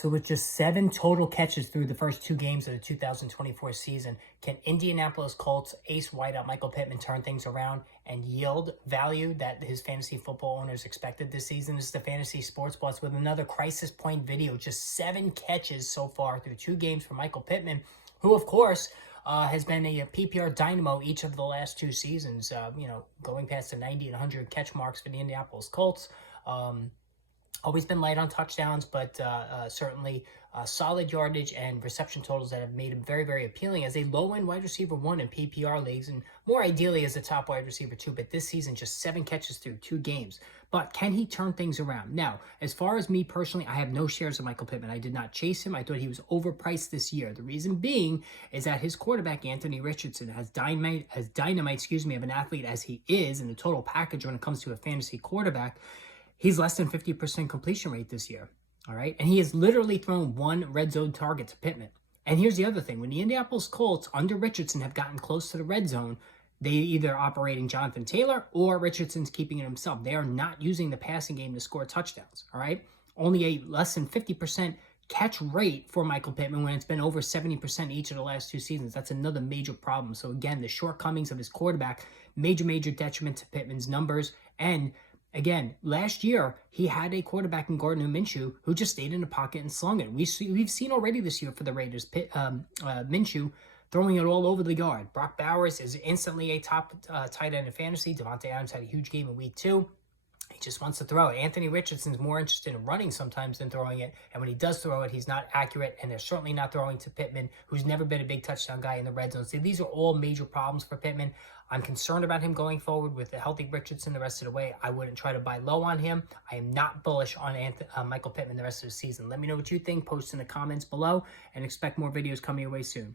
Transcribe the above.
So with just 7 total catches through the first 2 games of the 2024 season, can Indianapolis Colts ace wideout Michael Pittman turn things around and yield value that his fantasy football owners expected this season? This is the Fantasy Sports Plus with another crisis point video. Just 7 catches so far through 2 games for Michael Pittman, who, of course, has been a PPR dynamo each of the last 2 seasons, going past the 90 and 100 catch marks for the Indianapolis Colts. Always been light on touchdowns, but certainly solid yardage and reception totals that have made him very, very appealing as a low-end wide receiver 1 in PPR leagues, and more ideally as a top wide receiver 2. But this season, just 7 catches through 2 games. But can he turn things around? Now, as far as me personally, I have no shares of Michael Pittman. I did not chase him. I thought he was overpriced this year. The reason being is that his quarterback, Anthony Richardson, as dynamite, of an athlete as he is in the total package when it comes to a fantasy quarterback, he's less than 50% completion rate this year, all right? And he has literally thrown 1 red zone target to Pittman. And here's the other thing. When the Indianapolis Colts under Richardson have gotten close to the red zone, they either operating Jonathan Taylor or Richardson's keeping it himself. They are not using the passing game to score touchdowns, all right? Only a less than 50% catch rate for Michael Pittman when it's been over 70% each of the last 2 seasons. That's another major problem. So again, the shortcomings of his quarterback, major detriment to Pittman's numbers. And again, last year, he had a quarterback in Gardner Minshew who just stayed in the pocket and slung it. We've seen already this year for the Raiders, Minshew throwing it all over the yard. Brock Bowers is instantly a top tight end in fantasy. Devontae Adams had a huge game in week 2. He just wants to throw it. Anthony Richardson's more interested in running sometimes than throwing it. And when he does throw it, he's not accurate. And they're certainly not throwing to Pittman, who's never been a big touchdown guy in the red zone. So these are all major problems for Pittman. I'm concerned about him going forward with a healthy Richardson the rest of the way. I wouldn't try to buy low on him. I am not bullish on Michael Pittman the rest of the season. Let me know what you think. Post in the comments below and expect more videos coming your way soon.